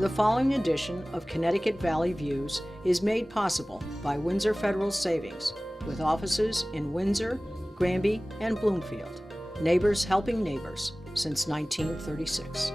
The following edition of Connecticut Valley Views is made possible by Windsor Federal Savings, with offices in Windsor, Granby, and Bloomfield. Neighbors helping neighbors since 1936.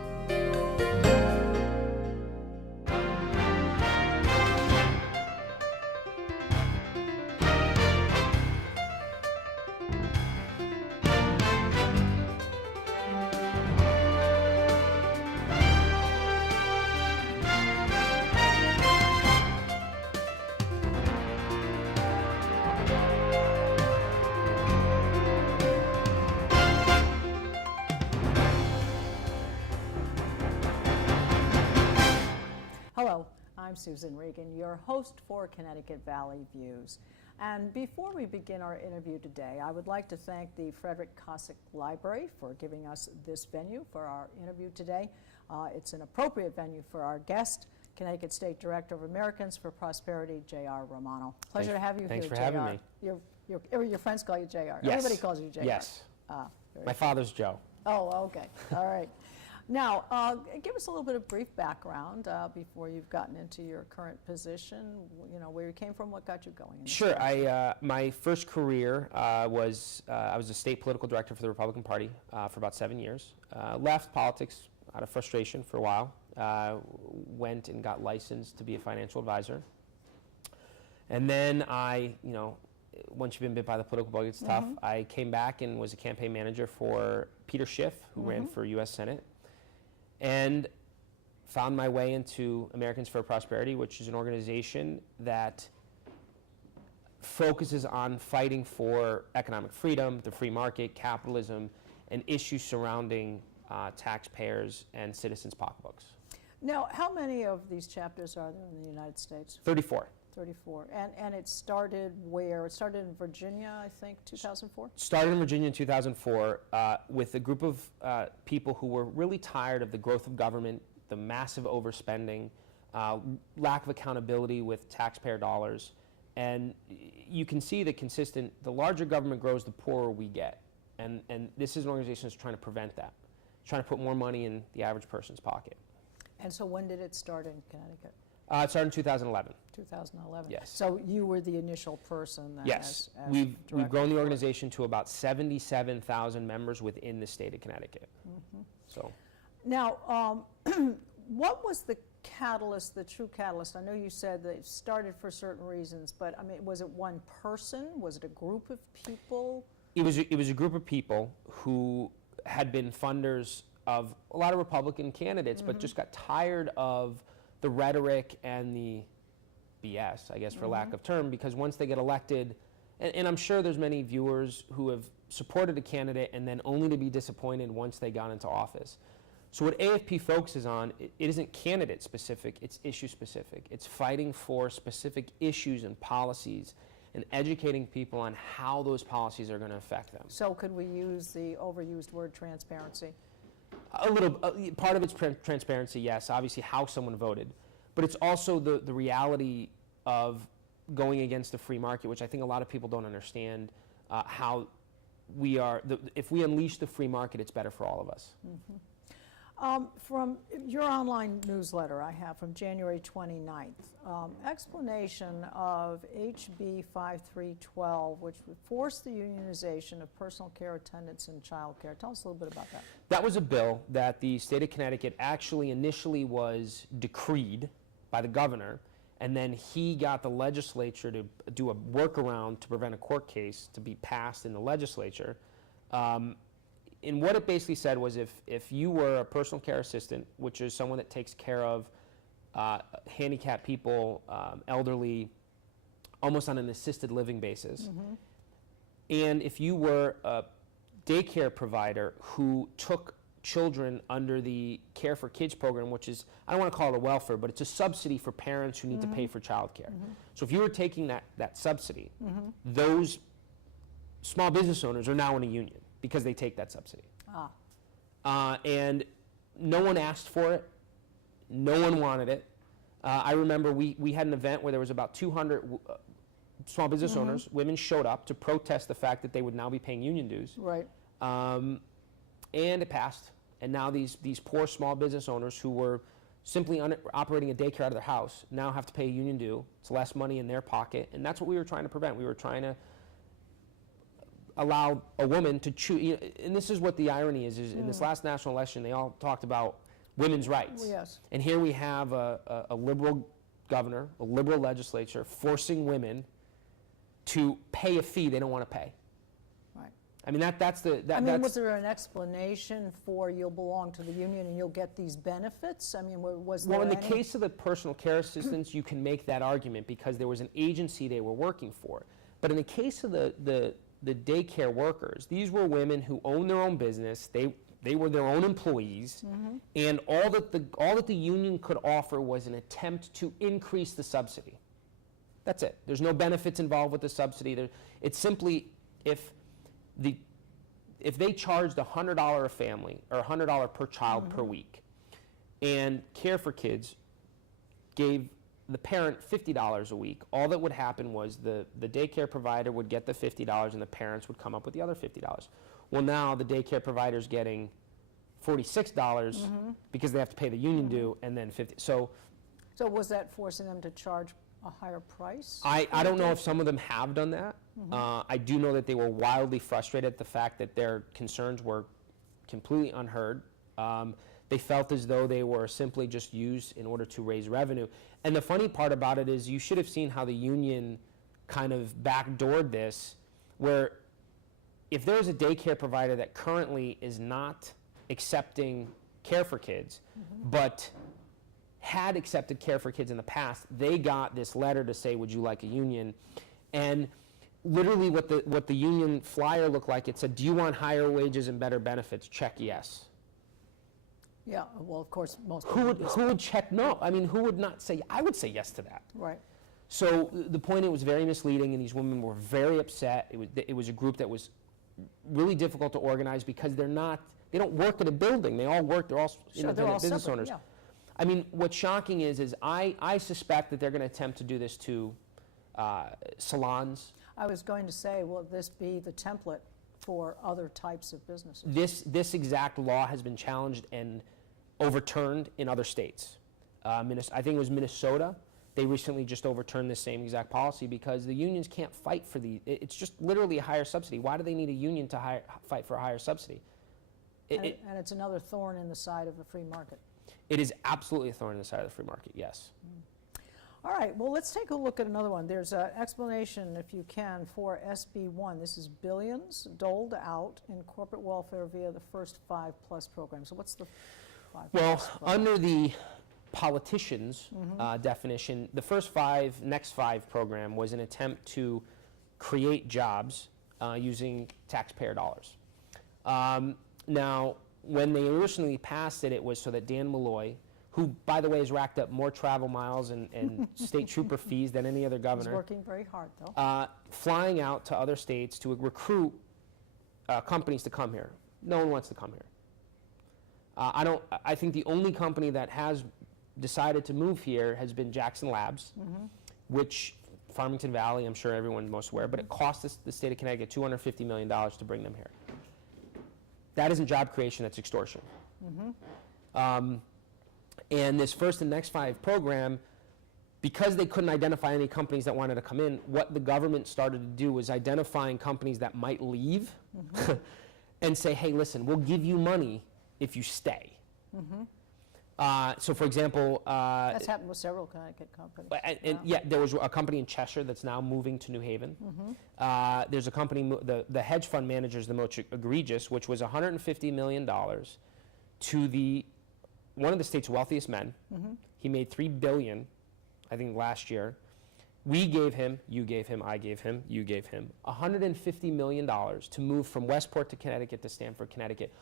Hello, I'm Susan Regan, your host for Connecticut Valley Views. And before we begin our interview today, I would like to thank the Frederick Cossitt Library for giving us this venue for our interview today. It's an appropriate venue for our guest, Connecticut State Director of Americans for Prosperity, JR Romano. Pleasure to have you Thanks here, for having me. Your friends call you JR. Yes. Everybody calls you JR. Yes. Very My father's Joe. Oh, okay. All right. Now, give us a little bit of brief background before you've gotten into your current position, you know, where you came from, what got you going. Sure. My first career was, I was a state political director for the Republican Party for about 7 years. Left politics out of frustration for a while. Went and got licensed to be a financial advisor. And then once you've been bit by the political bug, it's tough. I came back and was a campaign manager for Peter Schiff, who ran for U.S. Senate. And found my way into Americans for Prosperity, which is an organization that focuses on fighting for economic freedom, the free market, capitalism, and issues surrounding taxpayers and citizens' pocketbooks. Now, how many of these chapters are there in the United States? 34. 34. And it started where? It started in Virginia, I think, 2004? Started in Virginia in 2004 with a group of people who were really tired of the growth of government, the massive overspending, lack of accountability with taxpayer dollars. And you can see the larger government grows, the poorer we get. And this is an organization that's trying to prevent that, trying to put more money in the average person's pocket. And so when did it start in Connecticut? It started in 2011. 2011. Yes. So you were the initial person then. Yes. As We've grown the organization to about 77,000 members within the state of Connecticut. So. Now, what was the catalyst, the true catalyst? I know you said that it started for certain reasons, but I mean, was it one person? Was it a group of people? It was a group of people who had been funders of a lot of Republican candidates, but just got tired of the rhetoric and the BS, I guess, for lack of term, because once they get elected, and I'm sure there's many viewers who have supported a candidate and then only to be disappointed once they got into office. So what AFP focuses on, it isn't candidate specific, it's issue specific. It's fighting for specific issues and policies and educating people on how those policies are going to affect them. So could we use the overused word transparency? A little, part of it's transparency, yes, obviously how someone voted, but it's also the reality of going against the free market, which I think a lot of people don't understand how we are, if we unleash the free market, it's better for all of us. From your online newsletter I have from January 29th, explanation of HB 5312, which would force the unionization of personal care attendants and child care. Tell us a little bit about that. That was a bill that the state of Connecticut actually initially was decreed by the governor, and then he got the legislature to do a workaround to prevent a court case to be passed in the legislature. And what it basically said was if you were a personal care assistant, which is someone that takes care of handicapped people, elderly, almost on an assisted living basis, and if you were a daycare provider who took children under the Care for Kids program, which is, I don't want to call it a welfare, but it's a subsidy for parents who need to pay for childcare. So if you were taking that subsidy, those small business owners are now in a union because they take that subsidy. And no one asked for it. No one wanted it. I remember we had an event where there was about 200 small business owners, women showed up to protest the fact that they would now be paying union dues. Right. And it passed. And now these poor small business owners who were simply operating a daycare out of their house now have to pay a union due. It's less money in their pocket, and that's what we were trying to prevent. We were trying to allow a woman to choose, and this is what the irony is in this last national election, they all talked about women's rights. Yes. And here we have a liberal governor, a liberal legislature, forcing women to pay a fee they don't want to pay. Right. I mean, that's the... was there an explanation for you'll belong to the union and you'll get these benefits? I mean, was there Well, in the case of the personal care assistants, you can make that argument because there was an agency they were working for. But in the case of the daycare workers, these were women who owned their own business. They were their own employees, and all that the union could offer was an attempt to increase the subsidy. That's it. There's no benefits involved with the subsidy. It's simply if they charged $100 a family or $100 per child per week, and Care for Kids gave the parent $50 a week, all that would happen was the daycare provider would get the $50 and the parents would come up with the other $50. Well, now the daycare provider's getting $46 because they have to pay the union due, and then $50. So was that forcing them to charge a higher price? I don't know if some of them have done that. I do know that they were wildly frustrated at the fact that their concerns were completely unheard. They felt as though they were simply just used in order to raise revenue. And the funny part about it is you should have seen how the union kind of backdoored this, where if there's a daycare provider that currently is not accepting Care for Kids, but had accepted Care for Kids in the past, they got this letter to say, would you like a union? And literally what the union flyer looked like, it said, do you want higher wages and better benefits? Check yes. Yeah, well, of course, most Who people would check no? I mean, who would not say? I would say yes to that. Right. So the point, it was very misleading, and these women were very upset. It was a group that was really difficult to organize because they don't work at a building. They're all independent business separate, owners. yeah. I mean, what's shocking is I suspect that they're going to attempt to do this to salons. I was going to say, will this be the template for other types of businesses? This exact law has been challenged and overturned in other states. I think it was Minnesota. They recently just overturned this same exact policy because the unions can't fight for it's just literally a higher subsidy. Why do they need a union to fight for a higher subsidy? And it's another thorn in the side of the free market. It is absolutely a thorn in the side of the free market, yes. All right, well, let's take a look at another one. There's an explanation, if you can, for SB1. This is billions doled out in corporate welfare via the first 5+ programs. So what's the 5+? Well, under the politicians' definition, the next five program was an attempt to create jobs using taxpayer dollars. Now, when they originally passed it, it was so that Dan Malloy, who, by the way, has racked up more travel miles and state trooper fees than any other governor. He's working very hard, though. Flying out to other states to recruit companies to come here. No one wants to come here. I think the only company that has decided to move here has been Jackson Labs, which Farmington Valley, I'm sure everyone's most aware, but it cost the state of Connecticut $250 million to bring them here. That isn't job creation, that's extortion. And this first and next five program, because they couldn't identify any companies that wanted to come in, what the government started to do was identifying companies that might leave and say, hey, listen, we'll give you money if you stay. So, for example... that's happened with several Connecticut companies. Yeah, there was a company in Cheshire that's now moving to New Haven. There's a company, the hedge fund manager is the most egregious, which was $150 million to one of the state's wealthiest men. He made $3 billion, I think, last year. We gave him, you gave him, I gave him, you gave him $150 million to move from Westport to Connecticut to Stamford, Connecticut,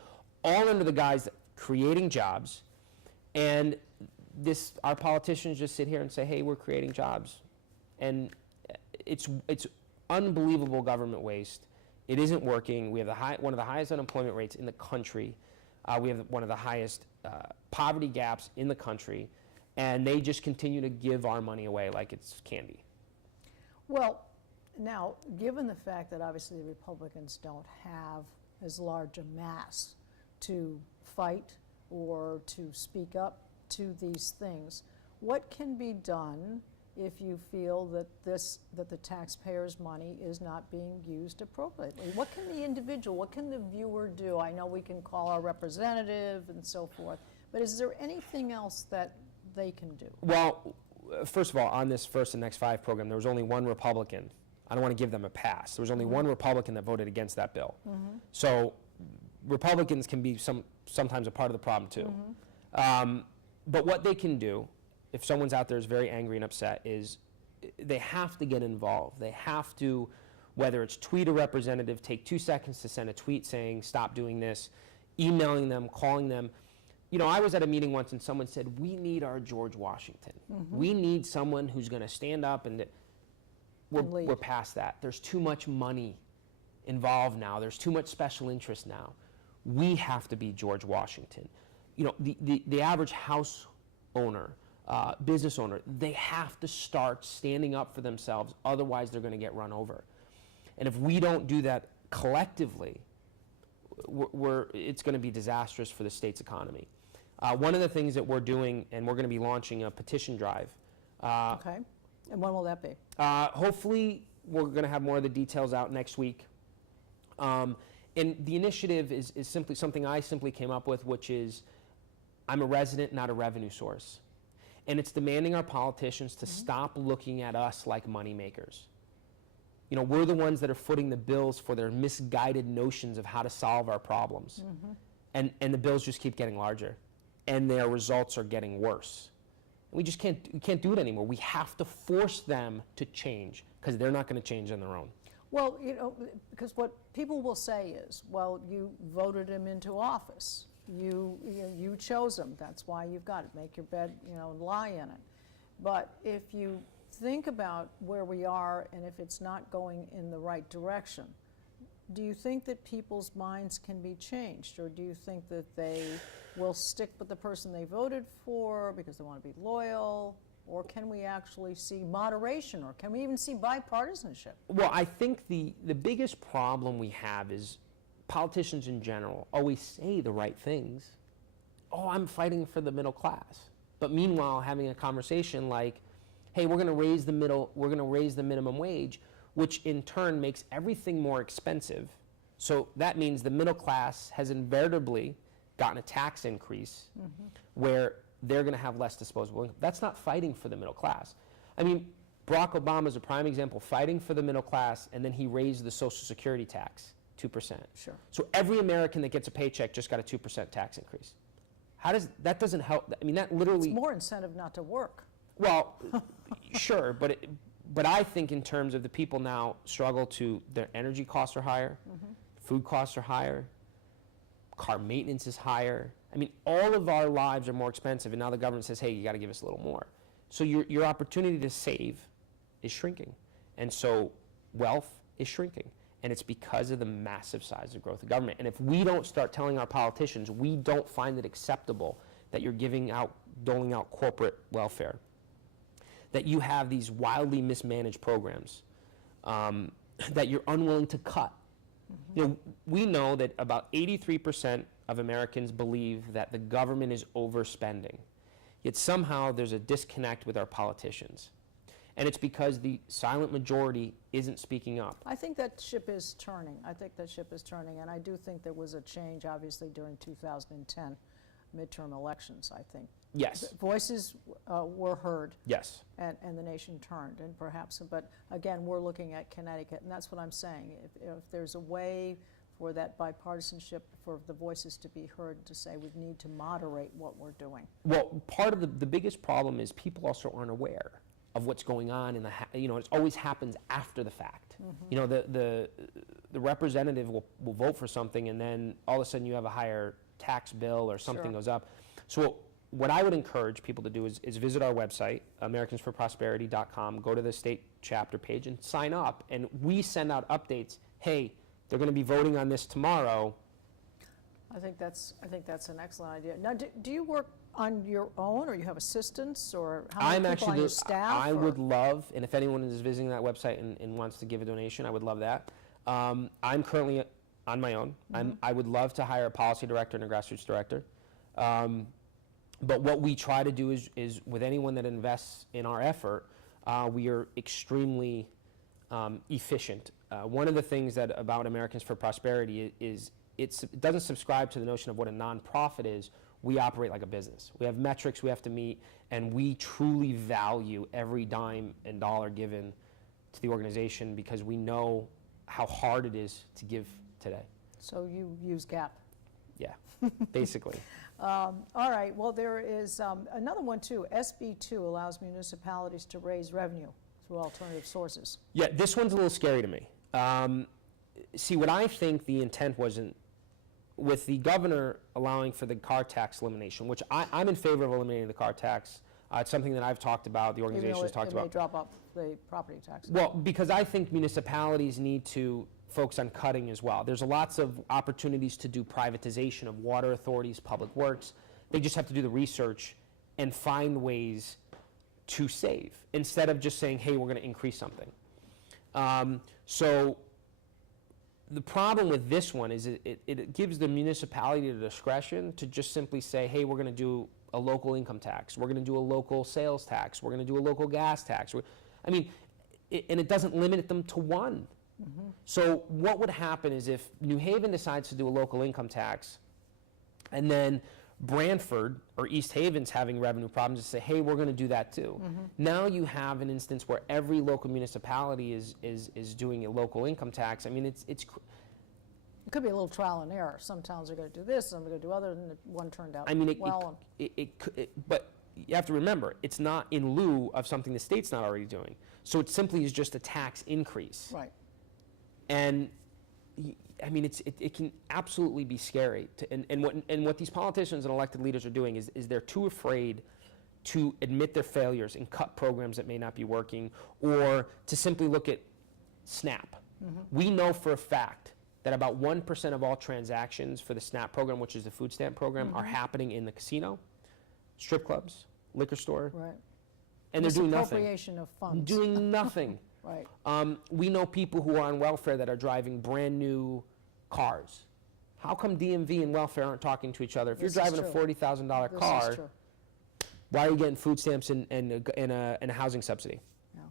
all under the guise of creating jobs. And our politicians just sit here and say, hey, we're creating jobs. And it's unbelievable government waste. It isn't working. We have one of the highest unemployment rates in the country. We have one of the highest poverty gaps in the country. And they just continue to give our money away like it's candy. Well, now, given the fact that obviously the Republicans don't have as large a mass to fight or to speak up to these things. What can be done if you feel that the taxpayers' money is not being used appropriately? What can the individual, what can the viewer do? I know we can call our representative and so forth, but is there anything else that they can do? Well, first of all, on this First and Next 5 program, there was only one Republican. I don't want to give them a pass. There was only one Republican that voted against that bill. So Republicans can be sometimes a part of the problem too. But what they can do, if someone's out there is very angry and upset, is they have to get involved. They have to, whether it's tweet a representative, take 2 seconds to send a tweet saying, stop doing this, emailing them, calling them. You know, I was at a meeting once and someone said, we need our George Washington. We need someone who's going to stand up and we're past that. There's too much money involved now. There's too much special interest now. We have to be George Washington. You know, the average house owner, business owner, they have to start standing up for themselves, otherwise they're going to get run over. And if we don't do that collectively, it's going to be disastrous for the state's economy. One of the things that we're doing, and we're going to be launching a petition drive. Okay, and when will that be? Hopefully we're going to have more of the details out next week. And the initiative is simply something I simply came up with, which is I'm a resident, not a revenue source. And it's demanding our politicians to stop looking at us like moneymakers. You know, we're the ones that are footing the bills for their misguided notions of how to solve our problems. And the bills just keep getting larger, and their results are getting worse. We just can't do it anymore. We have to force them to change, because they're not going to change on their own. Well, you know, because what people will say is, well, you voted him into office. You chose him. That's why you've got it. Make your bed, you know, and lie in it. But if you think about where we are and if it's not going in the right direction, do you think that people's minds can be changed, or do you think that they will stick with the person they voted for because they want to be loyal? Or can we actually see moderation, or can we even see bipartisanship? Well, I think the biggest problem we have is politicians in general always say the right things. Oh, I'm fighting for the middle class. But meanwhile, having a conversation like, hey, we're going to raise the minimum wage, which in turn makes everything more expensive. So that means the middle class has invariably gotten a tax increase where they're going to have less disposable income. That's not fighting for the middle class. I mean, Barack Obama is a prime example, fighting for the middle class, and then he raised the Social Security tax 2%. Sure. So every American that gets a paycheck just got a 2% tax increase. That doesn't help. I mean, that literally... It's more incentive not to work. Well, sure, but I think in terms of the people now struggle to, their energy costs are higher, food costs are higher, car maintenance is higher. I mean, all of our lives are more expensive, and now the government says, hey, you got to give us a little more. So your opportunity to save is shrinking, and so wealth is shrinking, and it's because of the massive size of growth of government. And if we don't start telling our politicians we don't find it acceptable that you're doling out corporate welfare, that you have these wildly mismanaged programs, that you're unwilling to cut. You know, we know that about 83% of Americans believe that the government is overspending. Yet somehow there's a disconnect with our politicians. And it's because the silent majority isn't speaking up. I think that ship is turning. And I do think there was a change, obviously, during 2010 midterm elections, I think. Yes. Voices were heard. Yes. And the nation turned, and perhaps, but again, we're looking at Connecticut, and that's what I'm saying. If there's a way for that bipartisanship, for the voices to be heard, to say we need to moderate what we're doing. Well, part of the biggest problem is people also aren't aware of what's going on in it always happens after the fact. You know, the representative will vote for something, and then all of a sudden you have a higher tax bill or something goes up. So what I would encourage people to do is visit our website, americansforprosperity.com, go to the state chapter page and sign up, and we send out updates. Hey, they're going to be voting on this tomorrow. I think that's an excellent idea. Now, do you work on your own, or you have assistants, or how many people on your staff? I would love, and if anyone is visiting that website and wants to give a donation, I would love that. I'm currently on my own. I would love to hire a policy director and a grassroots director. But what we try to do is with anyone that invests in our effort, we are extremely efficient. One of the things that about Americans for Prosperity is it doesn't subscribe to the notion of what a nonprofit is. We operate like a business. We have metrics we have to meet, and we truly value every dime and dollar given to the organization because we know how hard it is to give today. So you use GAAP. Yeah, basically. All right, well, there is another one too. SB2 allows municipalities to raise revenue through alternative sources. Yeah, this one's a little scary to me. See, what I think the intent wasn't, with the governor allowing for the car tax elimination, which I'm in favor of eliminating the car tax. It's something that I've talked about, the organization has talked Even though about. it may drop up the property tax. Well, because I think municipalities need to focus on cutting as well. There's lots of opportunities to do privatization of water authorities, public works. They just have to do the research and find ways to save instead of just saying, hey, we're going to increase something. So the problem with this one is it gives the municipality the discretion to just simply say, hey, we're going to do a local income tax. We're going to do a local sales tax. We're going to do a local gas tax. I mean, and it doesn't limit them to one. Mm-hmm. So what would happen is if New Haven decides to do a local income tax, and then Brantford or East Haven's having revenue problems, to say, hey, we're going to do that too. Mm-hmm. Now you have an instance where every local municipality is doing a local income tax. I mean, it could be a little trial and error. Some towns are going to do this, some are going to do other, and one turned out I mean, well. but you have to remember, it's not in lieu of something the state's not already doing. So it simply is just a tax increase. Right. And I mean, it can absolutely be scary. And what these politicians and elected leaders are doing is they're too afraid to admit their failures and cut programs that may not be working, or to simply look at SNAP. Mm-hmm. We know for a fact that about 1% of all transactions for the SNAP program, which is the food stamp program, mm-hmm. are happening in the casino, strip clubs, liquor store. Right. And they're doing nothing. Misappropriation of funds. Doing nothing. Right. We know people who are on welfare that are driving brand new cars. How come DMV and welfare aren't talking to each other? If you're driving a $40,000 car, why are you getting food stamps and a housing subsidy? Yeah.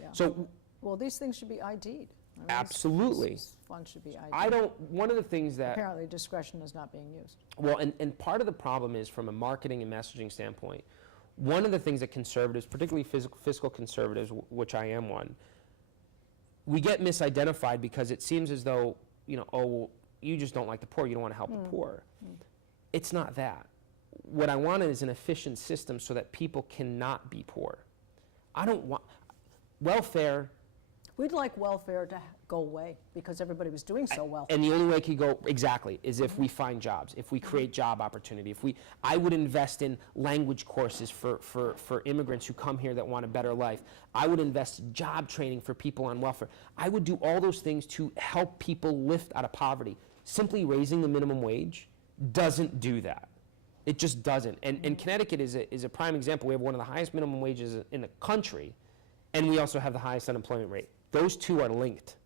Yeah. So, well, these things should be ID'd. I mean, absolutely. Funds should be ID'd. One of the things that... Apparently discretion is not being used. Well, and part of the problem is from a marketing and messaging standpoint, one of the things that conservatives, particularly fiscal conservatives, which I am one, we get misidentified because it seems as though, oh, you just don't like the poor, you don't want to help the poor. It's not that. What I want is an efficient system so that people cannot be poor. I don't want welfare. We'd like welfare to go away because everybody was doing so well. And the only way it could go, exactly, is if we find jobs, if we create job opportunity. I would invest in language courses for immigrants who come here that want a better life. I would invest in job training for people on welfare. I would do all those things to help people lift out of poverty. Simply raising the minimum wage doesn't do that. It just doesn't. And Connecticut is a prime example. We have one of the highest minimum wages in the country, and we also have the highest unemployment rate. Those two are linked.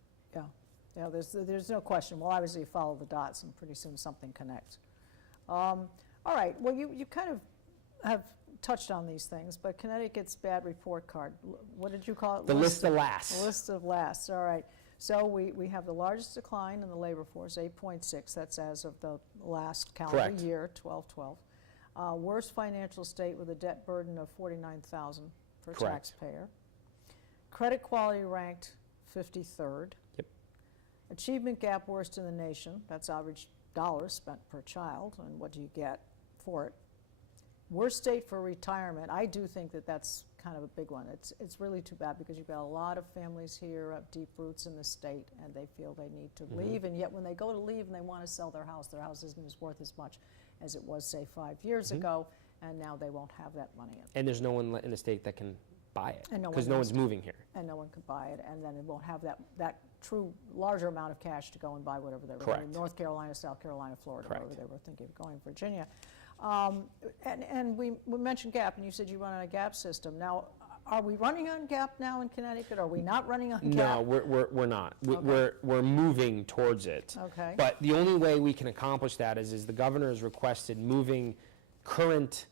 Yeah, there's no question. Well, obviously you follow the dots, and pretty soon something connects. All right, well, you kind of have touched on these things, but Connecticut's bad report card, what did you call it? The list of last. The list of last, all right. So we have the largest decline in the labor force, 8.6. That's as of the last calendar year, 12/12. Worst financial state with a debt burden of $49,000 per taxpayer. Credit quality ranked 53rd. Yep. Achievement gap worst in the nation. That's average dollars spent per child, and what do you get for it? Worst state for retirement. I do think that that's kind of a big one. It's really too bad because you've got a lot of families here have deep roots in the state, and they feel they need to leave, and yet when they go to leave and they want to sell their house isn't as worth as much as it was, say, 5 years ago, and now they won't have that money. And there's no one in the state that can buy it because no one's moving here. And no one can buy it, and then it won't have that true larger amount of cash to go and buy whatever they were going. North Carolina, South Carolina, Florida, wherever they were thinking of going, Virginia. And we mentioned GAP, and you said you run on a GAP system. Now, are we running on GAP now in Connecticut? Are we not running on GAP? No, we're not. We're moving towards it. Okay. But the only way we can accomplish that is the governor has requested moving current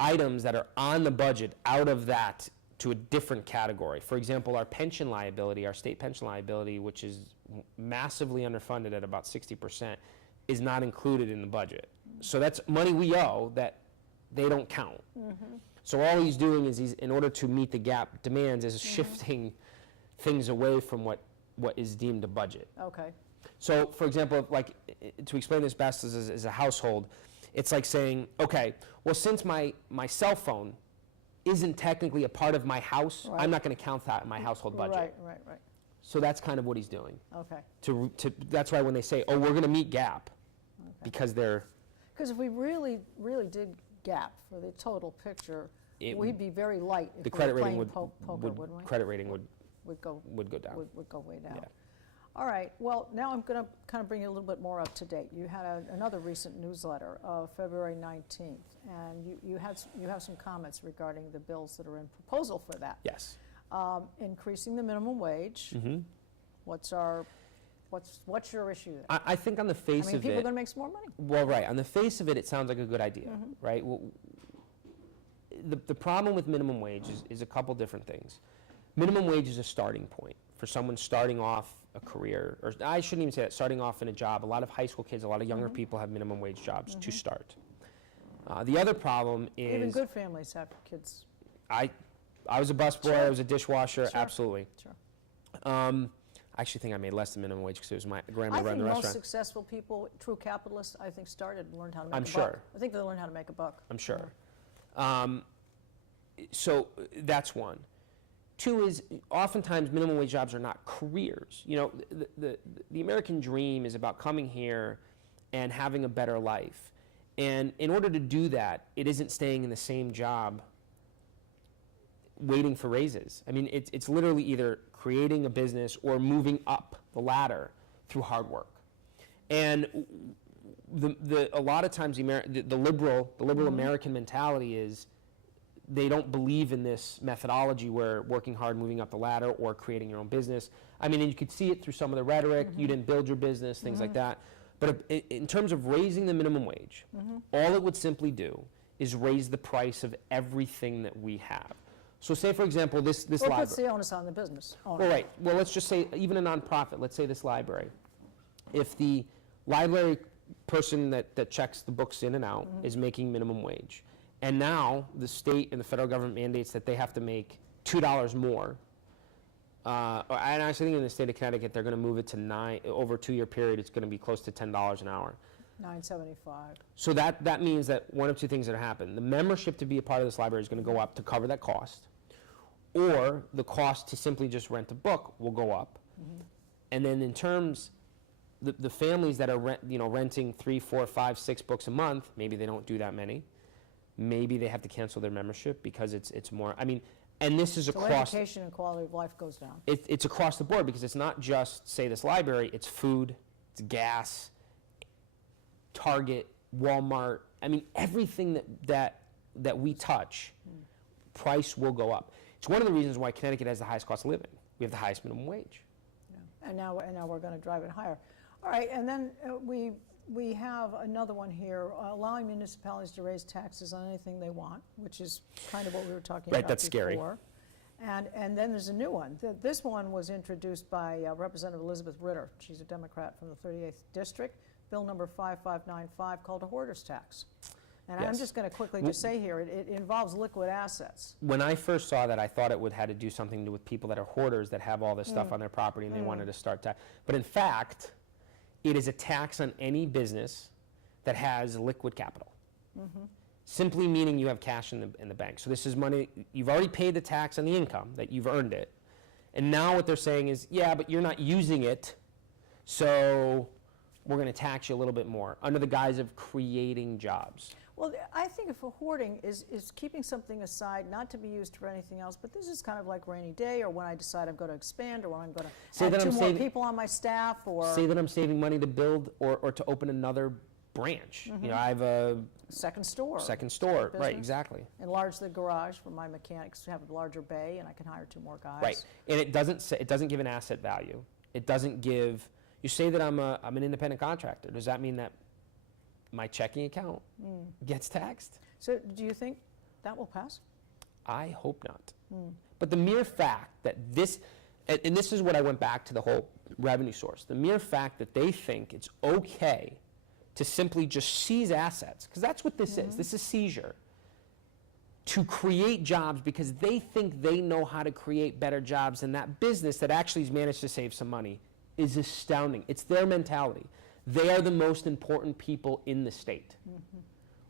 items that are on the budget out of that to a different category. For example, our pension liability, our state pension liability, which is massively underfunded at about 60%, is not included in the budget. So that's money we owe that they don't count. So all he's doing is in order to meet the gap demands, is shifting things away from what is deemed a budget. Okay. So, for example, like, to explain this best as a household, it's like saying, okay, well, since my cell phone isn't technically a part of my house, Right. I'm not going to count that in my household budget. Right. So that's kind of what he's doing. Okay. That's why when they say, oh, we're going to meet gap, because they're... Because if we really did gap for the total picture, we'd be very light if The we credit were rating playing poker, wouldn't we? credit rating would go down. Would go way down. Yeah. All right. Well, now I'm going to kind of bring you a little bit more up to date. You had another recent newsletter of February 19th, and you have some comments regarding the bills that are in proposal for that. Yes. Increasing the minimum wage. What's your issue there? I think on the face of it... people are going to make some more money. Well, right. On the face of it, it sounds like a good idea, right? Well, the problem with minimum wage is a couple different things. Minimum wage is a starting point for someone starting off a career, or I shouldn't even say that, starting off in a job. A lot of high school kids, a lot of younger people have minimum wage jobs to start. The other problem is... Even good families have kids. I was a busboy, Sure. I was a dishwasher, Sure. absolutely. Sure. I actually think I made less than minimum wage because it was my grandma running the I think most restaurant. successful people, true capitalists, I think started and learned how to make I'm a buck. sure. I think they learned how to make a buck. I'm sure. So that's one. Two is, oftentimes minimum wage jobs are not careers. You know, the American dream is about coming here and having a better life. And in order to do that, it isn't staying in the same job waiting for raises. I mean, it's literally either creating a business or moving up the ladder through hard work. And a lot of times the liberal American mentality is they don't believe in this methodology where working hard, moving up the ladder, or creating your own business. I mean, and you could see it through some of the rhetoric. You didn't build your business, things like that. But in terms of raising the minimum wage, all it would simply do is raise the price of everything that we have. So say, for example, this Or library. puts the onus on the business owner. Well, right. Well, let's just say even a nonprofit, let's say this library. If the library person that checks the books in and out is making minimum wage, and now the state and the federal government mandates that they have to make $2 more, and I actually think in the state of Connecticut, they're going to move it to over a 2-year period, it's going to be close to $10 an hour. $9.75. So that means that one of two things are going to happen. The membership to be a part of this library is going to go up to cover that cost, or the cost to simply just rent a book will go up. And then in terms, the families that are renting 3, 4, 5, 6 books a month, maybe they don't do that many. Maybe they have to cancel their membership because it's more. I mean, and this is So across. education and quality of life goes down. It's across the board because it's not just, say, this library. It's food, it's gas, Target, Walmart. I mean, everything that we touch, price will go up. It's one of the reasons why Connecticut has the highest cost of living. We have the highest minimum wage. Yeah. And now we're going to drive it higher. All right, and then we have another one here, allowing municipalities to raise taxes on anything they want, which is kind of what we were talking about that's scary. before. And then there's a new one. This one was introduced by Representative Elizabeth Ritter. She's a Democrat from the 38th District. Bill number 5595 called a hoarder's tax. And I'm Yes. just going to quickly just say here, it involves liquid assets. When I first saw that, I thought it had to do something to do with people that are hoarders that have all this stuff on their property and they wanted to start tax. But in fact, it is a tax on any business that has liquid capital. Simply meaning you have cash in the bank. So this is money, you've already paid the tax on the income, that you've earned it. And now what they're saying is, yeah, but you're not using it, so we're going to tax you a little bit more under the guise of creating jobs. Well, I think if a hoarding is keeping something aside, not to be used for anything else, but this is kind of like rainy day, or when I decide I'm going to expand, or when I'm going to add 2 more people on my staff, or say that I'm saving money to build or to open another branch. You know, I have a second store. right, business. exactly. Enlarge the garage for my mechanics to have a larger bay, and I can hire 2 more guys. Right, and it doesn't give an asset value. It doesn't give. You say that I'm an independent contractor. Does that mean that my checking account gets taxed? So do you think that will pass? I hope not. But the mere fact that this, and this is what I went back to the whole revenue source, the mere fact that they think it's okay to simply just seize assets, because that's what this is. This is seizure, to create jobs because they think they know how to create better jobs than that business that actually has managed to save some money, is astounding. It's their mentality. They are the most important people in the state,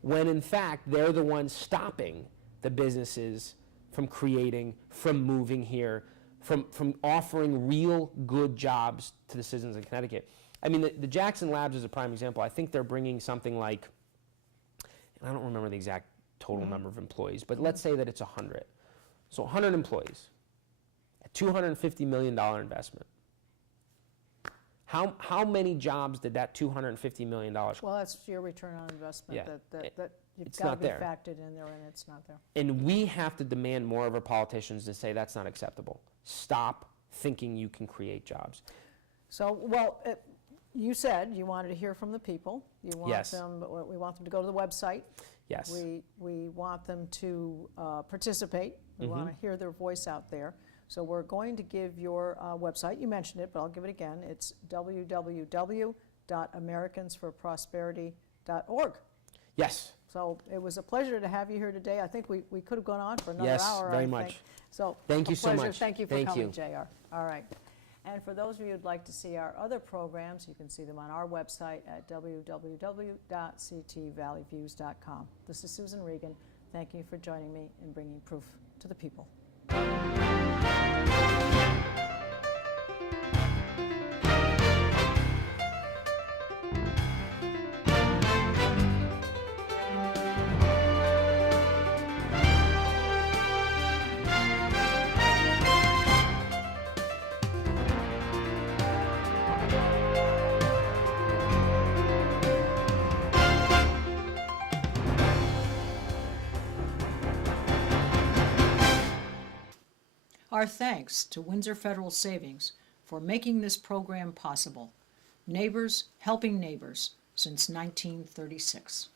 when in fact they're the ones stopping the businesses from creating, from moving here, from offering real good jobs to the citizens of Connecticut. I mean, the Jackson Labs is a prime example. I think they're bringing something like, I don't remember the exact total number of employees, but let's say that it's 100. So 100 employees, a $250 million investment. How many jobs did that $250 million cost? Well, that's your return on investment that you've It's got to not be there. factored in there, and it's not there. And we have to demand more of our politicians to say that's not acceptable. Stop thinking you can create jobs. So, well, you said you wanted to hear from the people. You want Yes. them. We want them to go to the website. Yes. We want them to participate. We want to hear their voice out there. So we're going to give your website. You mentioned it, but I'll give it again. It's www.americansforprosperity.org. Yes. So it was a pleasure to have you here today. I think we could have gone on for another Yes, hour. very I much. think. So Thank you a so pleasure. much. Thank you for Thank coming, you. JR. All right. And for those of you who'd like to see our other programs, you can see them on our website at www.ctvalleyviews.com. This is Susan Regan. Thank you for joining me in bringing proof to the people. Our thanks to Windsor Federal Savings for making this program possible. Neighbors helping neighbors since 1936.